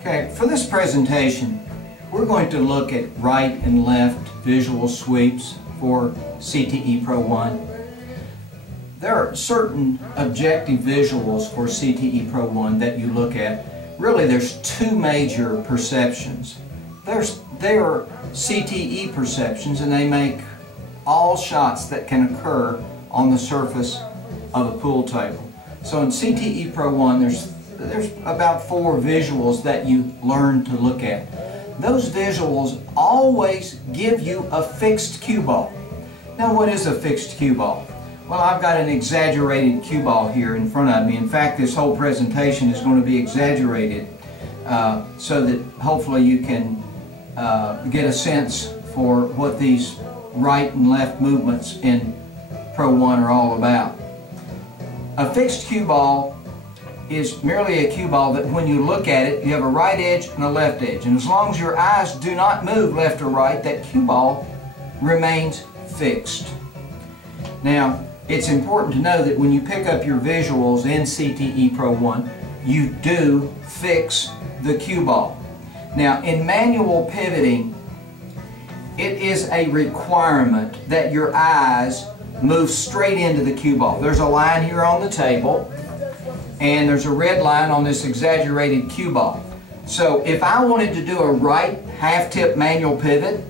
Okay, for this presentation, we're going to look at right and left visual sweeps for CTE PRO ONE. There are certain objective visuals for CTE PRO ONE that you look at. Really, there's two major perceptions. They are CTE perceptions, and they make all shots that can occur on the surface of a pool table. So in CTE PRO ONE, there's about 4 visuals that you learn to look at. Those visuals always give you a fixed cue ball. Now, what is a fixed cue ball? Well, I've got an exaggerated cue ball here in front of me. In fact, this whole presentation is going to be exaggerated so that hopefully you can get a sense for what these right and left movements in Pro ONE are all about. A fixed cue ball is merely a cue ball that when you look at it, you have a right edge and a left edge. And as long as your eyes do not move left or right, that cue ball remains fixed. Now, it's important to know that when you pick up your visuals in CTE PRO ONE, you do fix the cue ball. Now, in manual pivoting, it is a requirement that your eyes move straight into the cue ball. There's a line here on the table, and there's a red line on this exaggerated cue ball. So if I wanted to do a right half-tip manual pivot,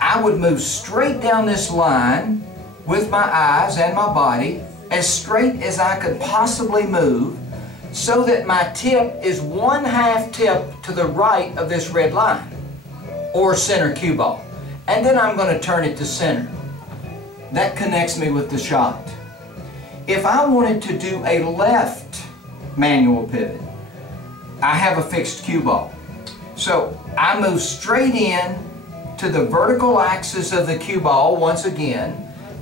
I would move straight down this line with my eyes and my body as straight as I could possibly move, so that my tip is 1/2 tip to the right of this red line, or center cue ball. And then I'm going to turn it to center. That connects me with the shot. If I wanted to do a left manual pivot, I have a fixed cue ball. So I move straight in to the vertical axis of the cue ball once again,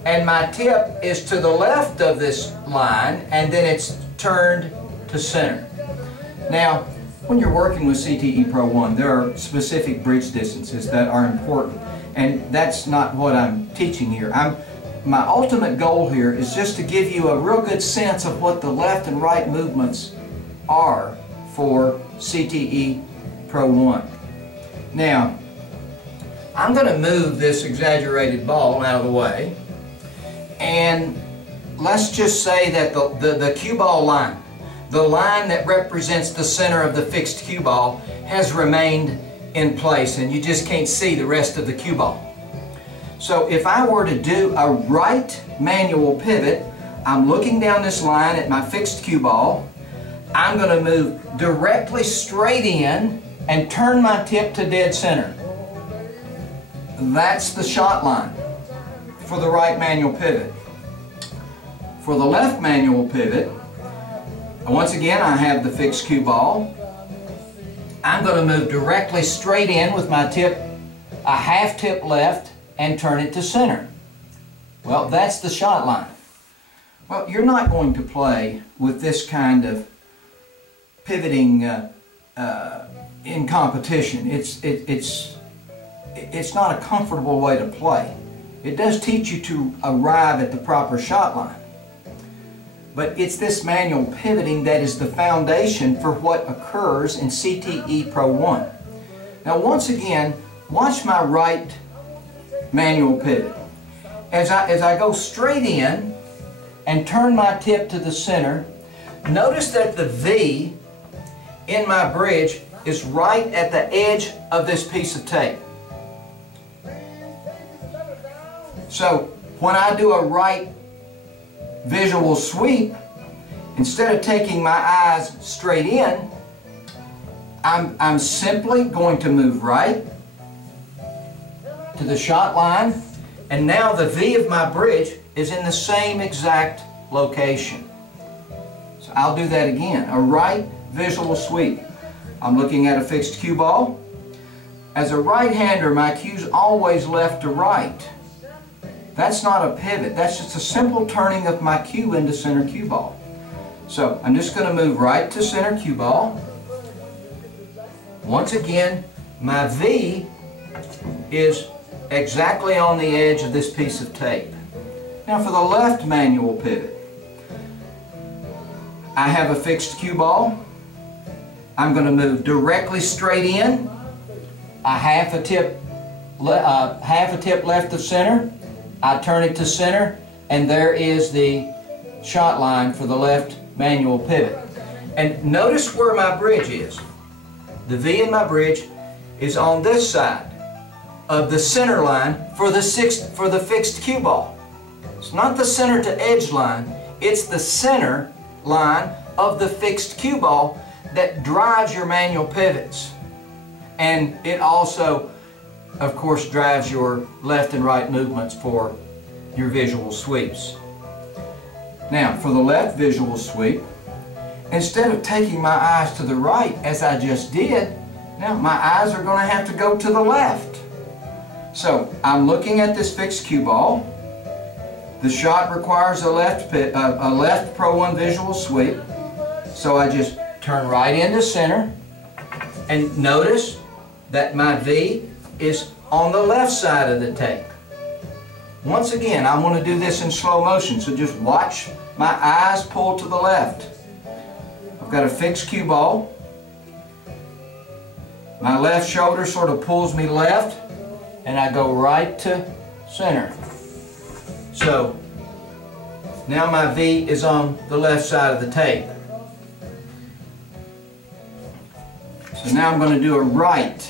and my tip is to the left of this line, and then it's turned to center. Now, when you're working with CTE PRO ONE, there are specific bridge distances that are important, and that's not what I'm teaching here. My ultimate goal here is just to give you a real good sense of what the left and right movements are for CTE PRO ONE. Now, I'm going to move this exaggerated ball out of the way, and let's just say that the cue ball line, the line that represents the center of the fixed cue ball, has remained in place, and you just can't see the rest of the cue ball. So if I were to do a right manual pivot, I'm looking down this line at my fixed cue ball. I'm going to move directly straight in and turn my tip to dead center. That's the shot line for the right manual pivot. For the left manual pivot, once again, I have the fixed cue ball. I'm going to move directly straight in with my tip a half tip left and turn it to center. Well, that's the shot line. Well, you're not going to play with this kind of pivoting in competition. It's not a comfortable way to play. It does teach you to arrive at the proper shot line. But it's this manual pivoting that is the foundation for what occurs in CTE PRO ONE. Now, once again, watch my right manual pivot. As I go straight in and turn my tip to the center, notice that the V in my bridge is right at the edge of this piece of tape. So when I do a right visual sweep, instead of taking my eyes straight in, I'm simply going to move right to the shot line, and now the V of my bridge is in the same exact location. So I'll do that again. A right visual sweep. I'm looking at a fixed cue ball. As a right-hander, my cue's always left to right. That's not a pivot. That's just a simple turning of my cue into center cue ball. So I'm just going to move right to center cue ball. Once again, my V is exactly on the edge of this piece of tape. Now for the left manual pivot, I have a fixed cue ball. I'm going to move directly straight in, a half a tip left of center. I turn it to center, and there is the shot line for the left manual pivot. And notice where my bridge is. The V in my bridge is on this side of the center line for the fixed cue ball. It's not the center to edge line, it's the center line of the fixed cue ball that drives your manual pivots. And it also, of course, drives your left and right movements for your visual sweeps. Now, for the left visual sweep, instead of taking my eyes to the right as I just did, now my eyes are going to have to go to the left. So I'm looking at this fixed cue ball. The shot requires a left Pro One visual sweep. So I just turn right into center, and notice that my V is on the left side of the tape. Once again, I'm going to do this in slow motion, so just watch my eyes pull to the left. I've got a fixed cue ball. My left shoulder sort of pulls me left, and I go right to center. So now my V is on the left side of the tape. So now I'm going to do a right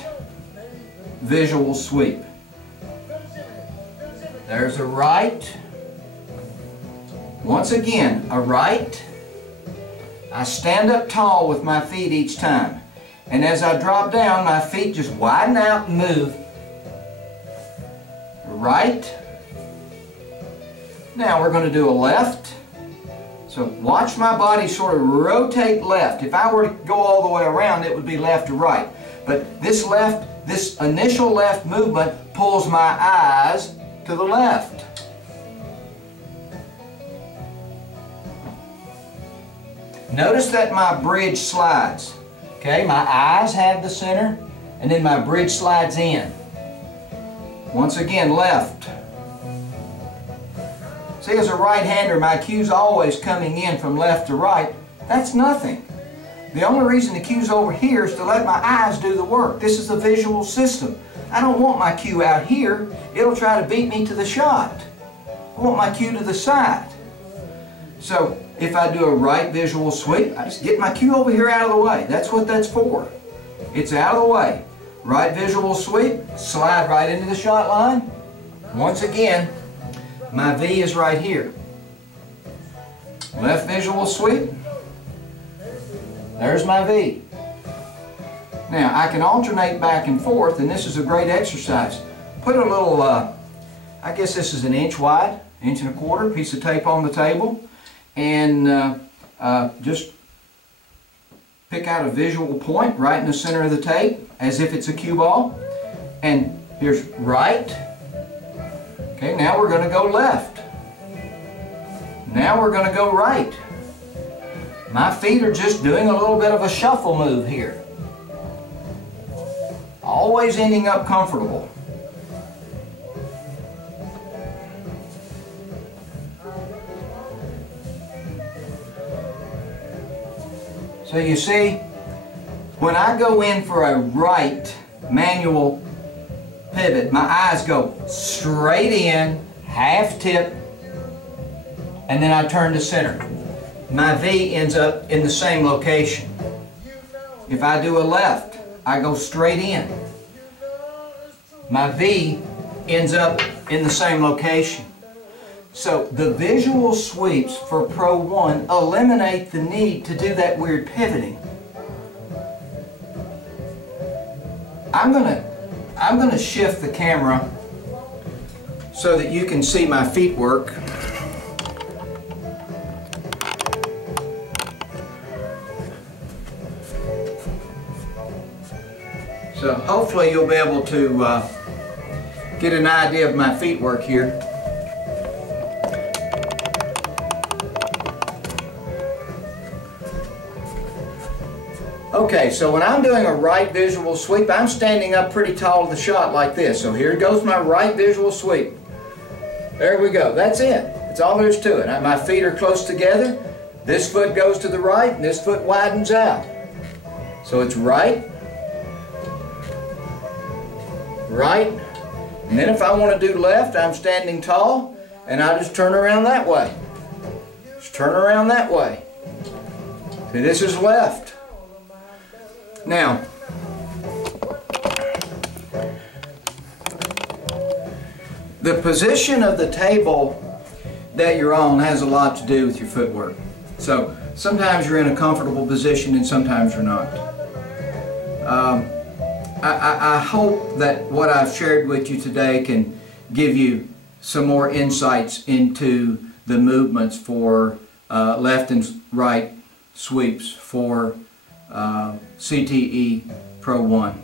visual sweep. There's a right. Once again, a right. I stand up tall with my feet each time. And as I drop down, my feet just widen out and move. Right. Now we're going to do a left. So watch my body sort of rotate left. If I were to go all the way around, it would be left to right. But this initial left movement pulls my eyes to the left. Notice that my bridge slides. Okay, my eyes have the center, and then my bridge slides in. Once again, left. See, as a right-hander, my cue's always coming in from left to right. That's nothing. The only reason the cue's over here is to let my eyes do the work. This is a visual system. I don't want my cue out here. It'll try to beat me to the shot. I want my cue to the side. So if I do a right visual sweep, I just get my cue over here out of the way. That's what that's for. It's out of the way. Right visual sweep, slide right into the shot line. Once again, my V is right here. Left visual sweep. There's my V. Now I can alternate back and forth, and this is a great exercise. Put a little, I guess this is an inch wide, inch and a quarter, piece of tape on the table, and just pick out a visual point right in the center of the tape as if it's a cue ball. And here's right. Okay, now we're going to go left. Now we're going to go right. My feet are just doing a little bit of a shuffle move here. Always ending up comfortable. So you see, when I go in for a right manual pivot, my eyes go straight in, half tip, and then I turn to center. My V ends up in the same location. If I do a left, I go straight in. My V ends up in the same location. So the visual sweeps for Pro One eliminate the need to do that weird pivoting. I'm gonna shift the camera so that you can see my feet work. So hopefully you'll be able to get an idea of my feet work here. Okay, so when I'm doing a right visual sweep, I'm standing up pretty tall to the shot like this. So here goes my right visual sweep. There we go. That's it. That's all there is to it. My feet are close together. This foot goes to the right and this foot widens out. So it's right, right, and then if I want to do left, I'm standing tall, and I just turn around that way. Just turn around that way. See, this is left. Now, the position of the table that you're on has a lot to do with your footwork. So sometimes you're in a comfortable position and sometimes you're not. I hope that what I've shared with you today can give you some more insights into the movements for left and right sweeps for CTE Pro One.